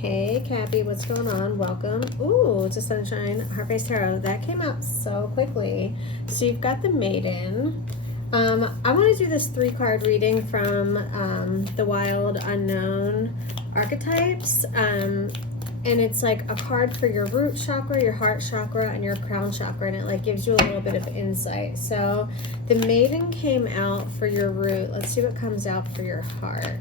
Hey, Cappy, what's going on? Welcome. Ooh, to Sunshine Heart-Based Tarot. That came out so quickly. So you've got the Maiden. I want to do this 3-card reading from the Wild Unknown Archetypes. And it's like a card for your root chakra, your heart chakra, and your crown chakra. And it like gives you a little bit of insight. So the Maiden came out for your root. Let's see what comes out for your heart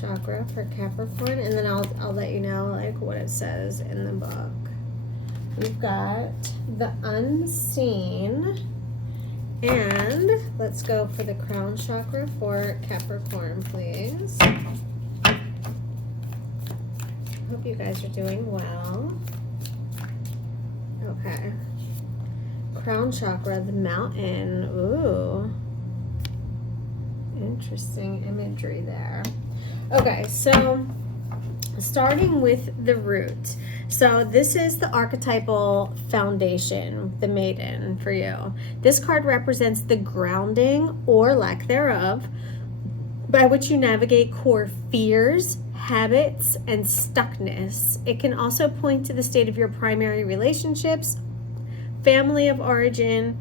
chakra for Capricorn, and then I'll let you know like what it says in the book. We've got the Unseen, and let's go for the crown chakra for Capricorn, please. Hope you guys are doing well. Okay. Crown chakra, the mountain. Ooh. Interesting imagery there. Okay, so starting with the root. So this is the archetypal foundation, the Maiden, for you. This card represents the grounding or lack thereof by which you navigate core fears, habits, and stuckness. It can also point to the state of your primary relationships, family of origin,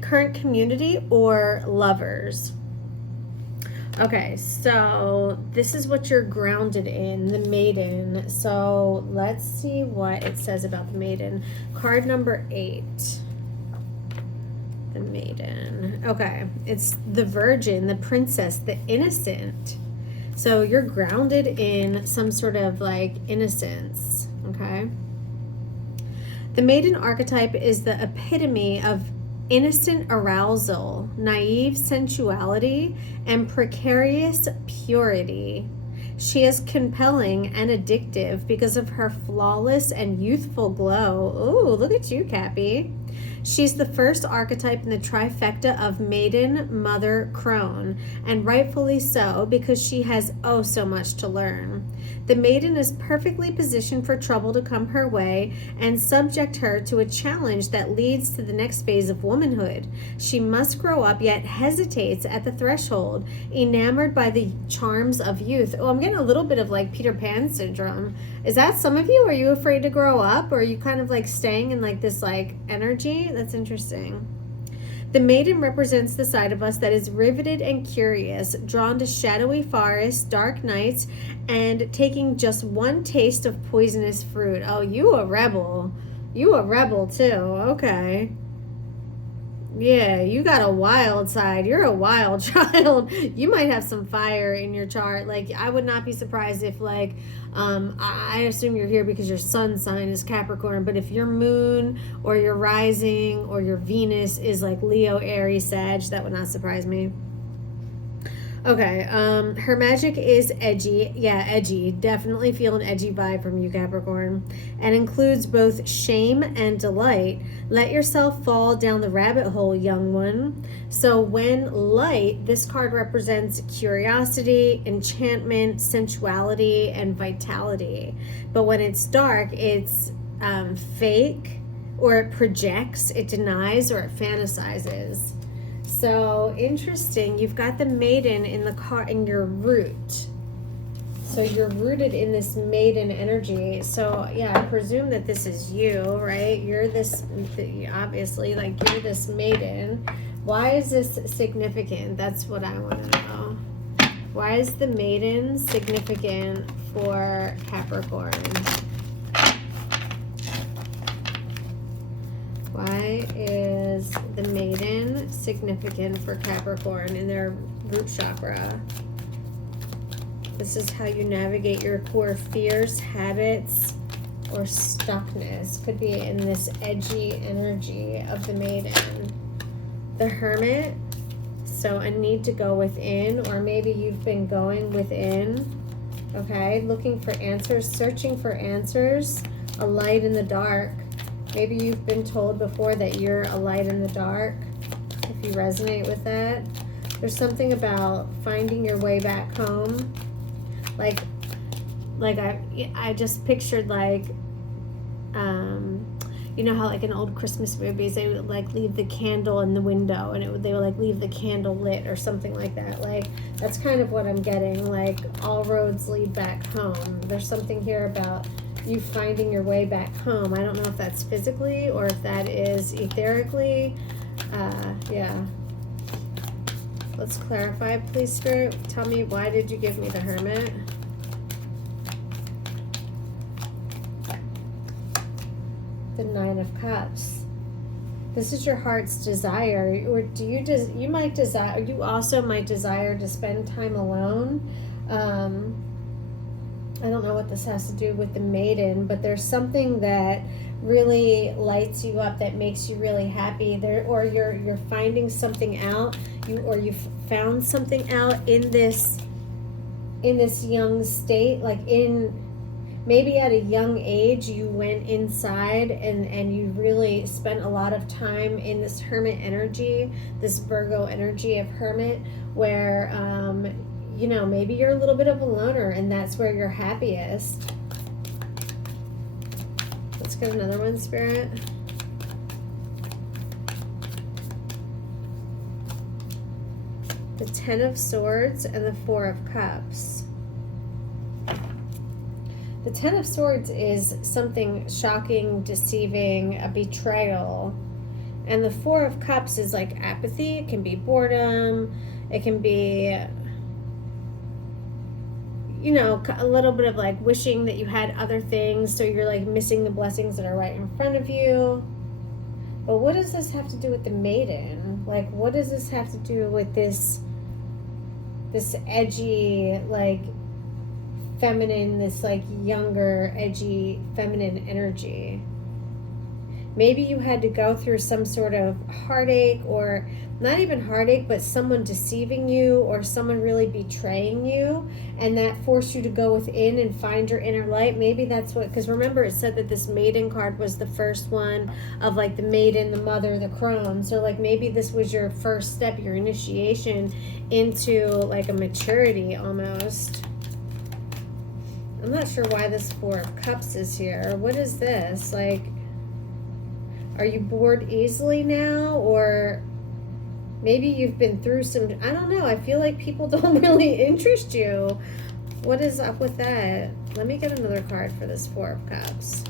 current community, or lovers. Okay, so this is what you're grounded in, the Maiden. So let's see what it says about the Maiden. Card number 8. The Maiden. Okay, it's the Virgin, the Princess, the Innocent. So you're grounded in some sort of like innocence, okay? The Maiden archetype is the epitome of innocent arousal, naive sensuality, and precarious purity. She is compelling and addictive because of her flawless and youthful glow. Ooh, look at you, Cappy. She's the first archetype in the trifecta of Maiden, Mother, Crone, and rightfully so because she has oh so much to learn. The Maiden is perfectly positioned for trouble to come her way and subject her to a challenge that leads to the next phase of womanhood. She must grow up, yet hesitates at the threshold, enamored by the charms of youth. Oh, I'm getting a little bit of like Peter Pan syndrome. Is that some of you? Are you afraid to grow up? Or are you kind of like staying in like this like energy? That's interesting. The Maiden represents the side of us that is riveted and curious, drawn to shadowy forests, dark nights, and taking just one taste of poisonous fruit. Oh, you a rebel. You a rebel too. Okay. Yeah, you got a wild side. You're a wild child. You might have some fire in your chart. Like, I would not be surprised if, like, I assume you're here because your sun sign is Capricorn, but if your moon or your rising or your Venus is like Leo, Aries, Sag, that would not surprise me. Okay, her magic is edgy. Yeah, edgy. Definitely feel an edgy vibe from you, Capricorn. And includes both shame and delight. Let yourself fall down the rabbit hole, young one. So when light, this card represents curiosity, enchantment, sensuality, and vitality. But when it's dark, it's fake, or it projects, it denies, or it fantasizes. So interesting. You've got the Maiden in the car in your root. So you're rooted in this Maiden energy. So yeah, I presume that this is you, right? You're this, obviously, like you're this Maiden. Why is this significant? That's what I want to know. Why is the Maiden significant for Capricorn? Why is the Maiden significant for Capricorn in their root chakra? This is how you navigate your core fears, habits, or stuckness. Could be in this edgy energy of the Maiden. The Hermit. So a need to go within, or maybe you've been going within. Okay, looking for answers, searching for answers. A light in the dark. Maybe you've been told before that you're a light in the dark, if you resonate with that. There's something about finding your way back home. Like I just pictured like, you know how like in old Christmas movies they would like leave the candle in the window, and they would like leave the candle lit or something like that. Like that's kind of what I'm getting, like all roads lead back home. There's something here about you finding your way back home. I don't know if that's physically or if that is etherically. Yeah. Let's clarify, please, Spirit. Tell me, why did you give me the Hermit? The Nine of Cups. This is your heart's desire, or do you just you might desire? You also might desire to spend time alone. I don't know what this has to do with the Maiden, but there's something that really lights you up, that makes you really happy. There, or you're finding something out. You've found something out in this young state, like maybe at a young age you went inside and you really spent a lot of time in this Hermit energy, this Virgo energy of Hermit, where you know, maybe you're a little bit of a loner and that's where you're happiest. Let's get another one, Spirit. The Ten of Swords and the Four of Cups. The Ten of Swords is something shocking, deceiving, a betrayal. And the Four of Cups is like apathy. It can be boredom. It can be, you know, a little bit of like wishing that you had other things, so you're like missing the blessings that are right in front of you. But what does this have to do with the Maiden? Like, what does this have to do with this edgy, like, feminine, this like younger, edgy, feminine energy? Maybe you had to go through some sort of heartache, or not even heartache, but someone deceiving you or someone really betraying you, and that forced you to go within and find your inner light. Maybe that's what, because remember it said that this Maiden card was the first one of like the Maiden, the Mother, the Crone. So like maybe this was your first step, your initiation into like a maturity almost. I'm not sure why this Four of Cups is here. What is this? Like, are you bored easily now? Or maybe you've been through some, I don't know. I feel like people don't really interest you. What is up with that? Let me get another card for this Four of Cups.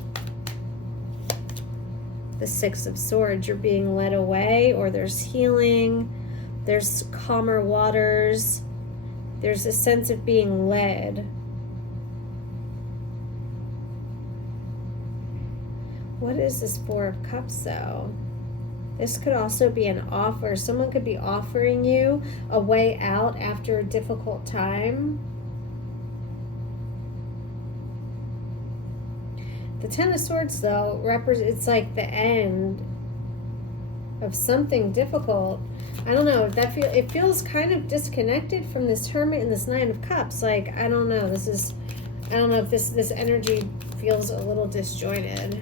The Six of Swords. You're being led away, or there's healing. There's calmer waters. There's a sense of being led. What is this Four of Cups, though? This could also be an offer. Someone could be offering you a way out after a difficult time. The Ten of Swords, though, it's like the end of something difficult. I don't know. It feels kind of disconnected from this Hermit and this Nine of Cups. Like, I don't know. I don't know if this energy feels a little disjointed.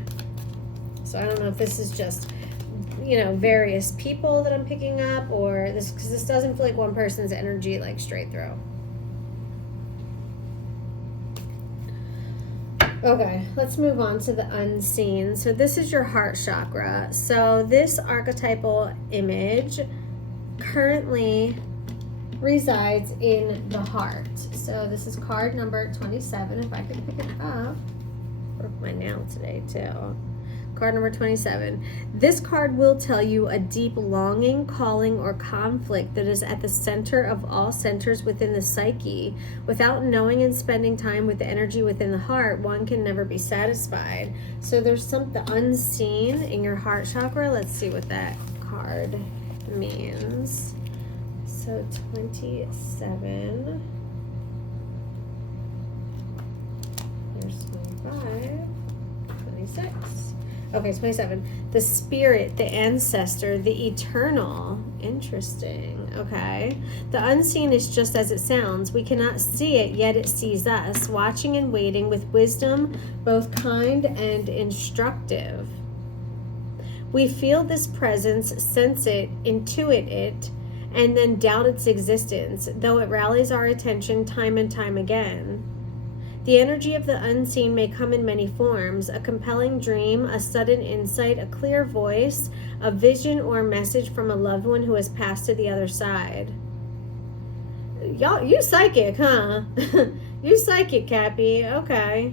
So I don't know if this is just, you know, various people that I'm picking up, or this, because this doesn't feel like one person's energy like straight through. Okay, let's move on to the unseen. So this is your heart chakra. So this archetypal image currently resides in the heart. So this is card number 27, if I could pick it up. Broke my nail today too. Card number 27. This card will tell you a deep longing, calling, or conflict that is at the center of all centers within the psyche. Without knowing and spending time with the energy within the heart, one can never be satisfied. So there's something unseen in your heart chakra. Let's see what that card means. So 27. There's 25. 26. Okay, 27. The spirit, the ancestor, the eternal. Interesting. Okay. The unseen is just as it sounds. We cannot see it, yet it sees us, watching and waiting with wisdom, both kind and instructive. We feel this presence, sense it, intuit it, and then doubt its existence, though it rallies our attention time and time again. The energy of the unseen may come in many forms: a compelling dream, a sudden insight, a clear voice, a vision or message from a loved one who has passed to the other side. Y'all, you psychic, huh? You psychic, Cappy. Okay.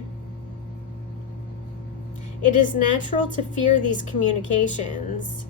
It is natural to fear these communications,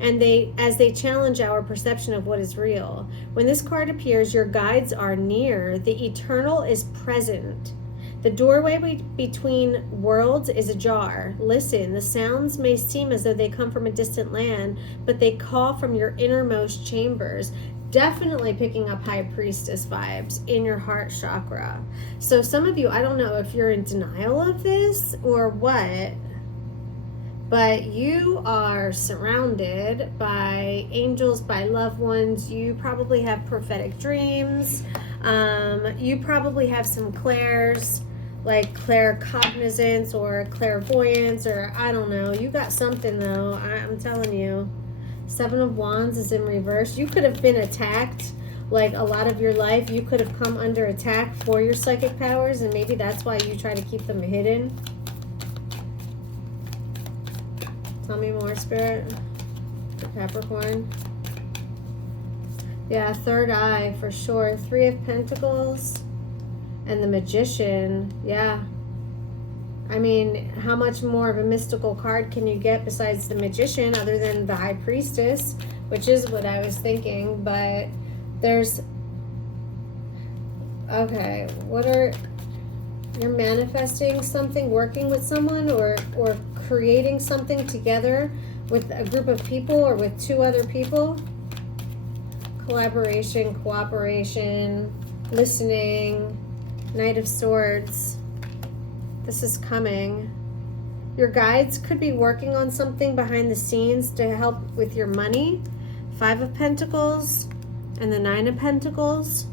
and as they challenge our perception of what is real. When this card appears, your guides are near. The eternal is present. The doorway between worlds is ajar. Listen, the sounds may seem as though they come from a distant land, but they call from your innermost chambers. Definitely picking up High Priestess vibes in your heart chakra. So some of you, I don't know if you're in denial of this or what, but you are surrounded by angels, by loved ones. You probably have prophetic dreams. You probably have some clairs, like claircognizance or clairvoyance, or I don't know. You got something though, I'm telling you. Seven of Wands is in reverse. You could have been attacked like a lot of your life. You could have come under attack for your psychic powers, and maybe that's why you try to keep them hidden. Tell me more, Spirit. For Capricorn. Yeah, third eye for sure. Three of Pentacles and the Magician. Yeah. I mean, how much more of a mystical card can you get besides the Magician other than the High Priestess, which is what I was thinking, but there's... Okay, what are... You're manifesting something, working with someone, or creating something together with a group of people or with two other people. Collaboration, cooperation, listening, Knight of Swords. This is coming. Your guides could be working on something behind the scenes to help with your money. Five of Pentacles and the Nine of Pentacles.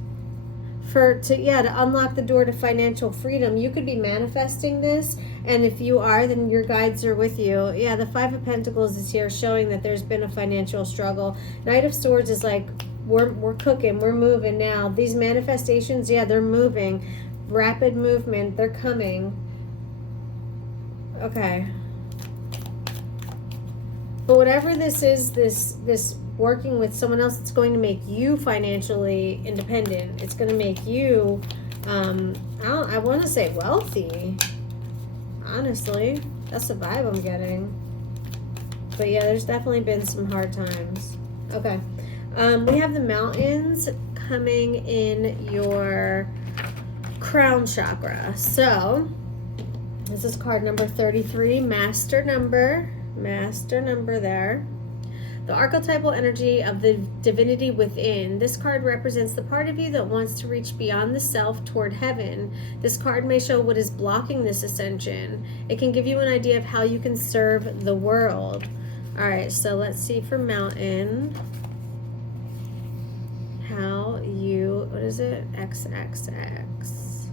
To unlock the door to financial freedom. You could be manifesting this, and if you are, then your guides are with you. Yeah, the Five of Pentacles is here, showing that there's been a financial struggle. Knight of Swords is like, we're cooking, we're moving now. These manifestations, yeah, they're moving. Rapid movement, they're coming. Okay. But whatever this is, this working with someone else, it's going to make you financially independent. It's going to make you, I want to say wealthy. Honestly, that's the vibe I'm getting. But yeah, there's definitely been some hard times. Okay. We have the mountains coming in your crown chakra. So, this is card number 33, master number there. The archetypal energy of the divinity within. This card represents the part of you that wants to reach beyond the self toward heaven. This card may show what is blocking this ascension. It can give you an idea of how you can serve the world. All right, so let's see for mountain. How you, what is it? XXX.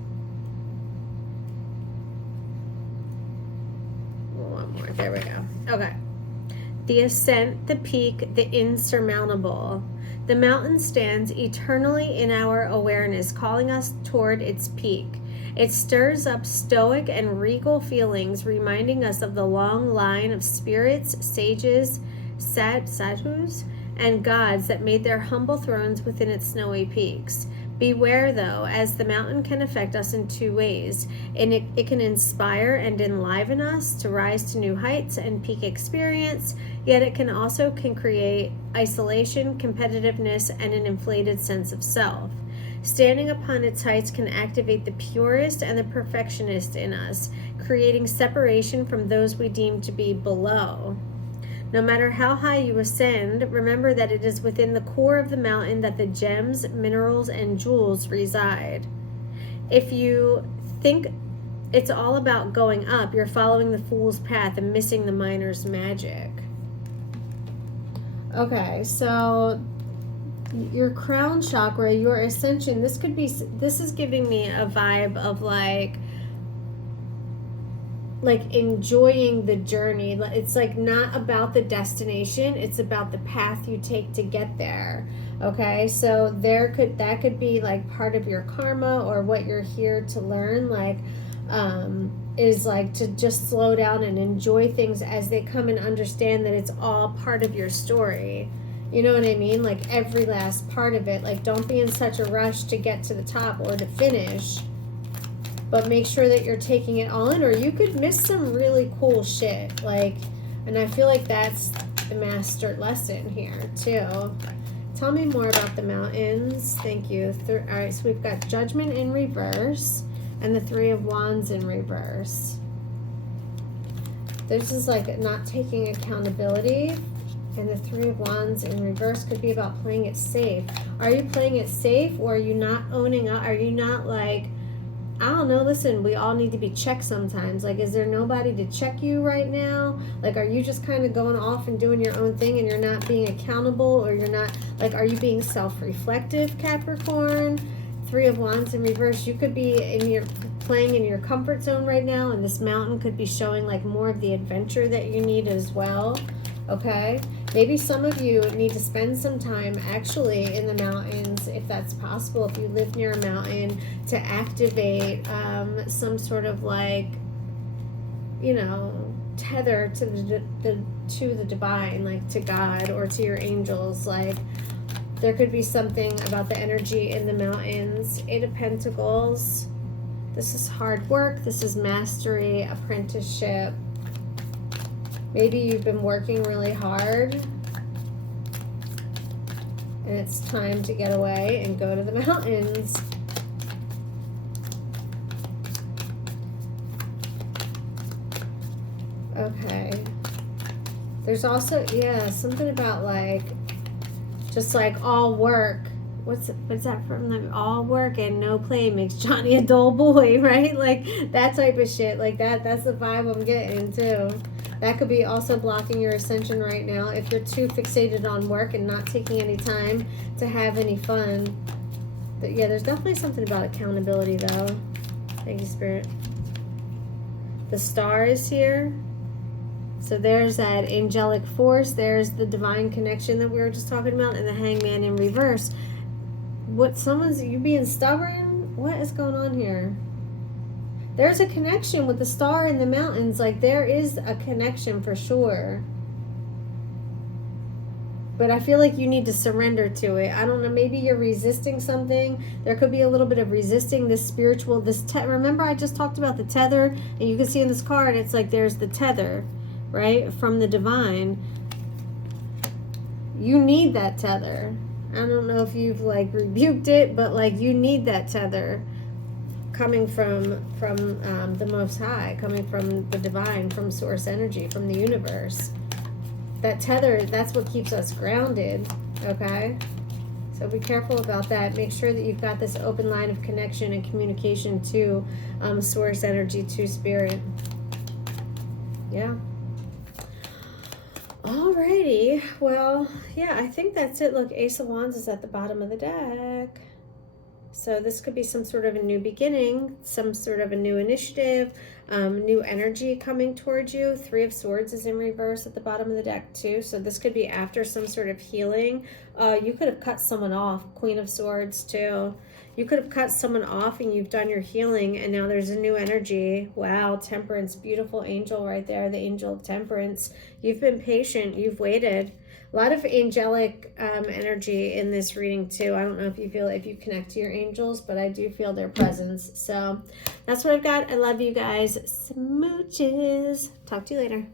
One more, there we go. Okay. The ascent, the peak, the insurmountable. The mountain stands eternally in our awareness, calling us toward its peak. It stirs up stoic and regal feelings, reminding us of the long line of spirits, sages, sadhus, and gods that made their humble thrones within its snowy peaks. Beware, though, as the mountain can affect us in two ways. And it can inspire and enliven us to rise to new heights and peak experience, yet it can also create isolation, competitiveness, and an inflated sense of self. Standing upon its heights can activate the purist and the perfectionist in us, creating separation from those we deem to be below. No matter how high you ascend, remember that it is within the core of the mountain that the gems, minerals, and jewels reside. If you think it's all about going up, you're following the fool's path and missing the miner's magic. Okay, so your crown chakra, your ascension, this is giving me a vibe of like enjoying the journey. It's like not about the destination, it's about the path you take to get there. Okay, so that could be like part of your karma or what you're here to learn, like is like to just slow down and enjoy things as they come and understand that it's all part of your story. You know what I mean? Like every last part of it. Like don't be in such a rush to get to the top or to finish, but make sure that you're taking it all in, or you could miss some really cool shit. Like, and I feel like that's the master lesson here too. Tell me more about the mountains. Thank you. All right, so we've got Judgment in reverse and the Three of Wands in reverse. This is like not taking accountability, and the Three of Wands in reverse could be about playing it safe. Are you playing it safe, or are you not owning up? Are you not like, I don't know, listen, we all need to be checked sometimes. Like, is there nobody to check you right now? Like, are you just kind of going off and doing your own thing and you're not being accountable, or you're not, like, are you being self-reflective, Capricorn? Three of Wands in reverse, you could be playing in your comfort zone right now, and this mountain could be showing like more of the adventure that you need as well. Okay, maybe some of you need to spend some time actually in the mountains, if that's possible, if you live near a mountain, to activate some sort of like, you know, tether to the divine, like to God or to your angels. Like there could be something about the energy in the mountains. Eight of Pentacles. This is hard work. This is mastery, apprenticeship. Maybe you've been working really hard and it's time to get away and go to the mountains. Okay. There's also, yeah, something about like, just like all work. What's that from them? All work and no play makes Johnny a dull boy, right? Like that type of shit. Like that's the vibe I'm getting too. That could be also blocking your ascension right now if you're too fixated on work and not taking any time to have any fun. But yeah, there's definitely something about accountability though. Thank you, Spirit. The Star is here. So there's that angelic force. There's the divine connection that we were just talking about, and the Hangman in reverse. You being stubborn? What is going on here? There's a connection with the Star in the mountains. Like there is a connection for sure. But I feel like you need to surrender to it. I don't know. Maybe you're resisting something. There could be a little bit of resisting this spiritual, remember I just talked about the tether, and you can see in this card, it's like there's the tether, right? From the divine. You need that tether. I don't know if you've like rebuked it, but like you need that tether coming from the Most High, coming from the divine, from source energy, from the universe. That tether, that's what keeps us grounded, okay? So be careful about that. Make sure that you've got this open line of connection and communication to source energy, to spirit. Yeah. Alrighty, well, yeah, I think that's it. Look, Ace of Wands is at the bottom of the deck. So this could be some sort of a new beginning, some sort of a new initiative, new energy coming towards you. Three of Swords is in reverse at the bottom of the deck too. So this could be after some sort of healing. You could have cut someone off. Queen of Swords too. You could have cut someone off and you've done your healing, and now there's a new energy. Wow, Temperance, beautiful angel right there, the angel of Temperance. You've been patient, you've waited. A lot of angelic energy in this reading too. I don't know if you connect to your angels, but I do feel their presence. So that's what I've got. I love you guys. Smooches. Talk to you later.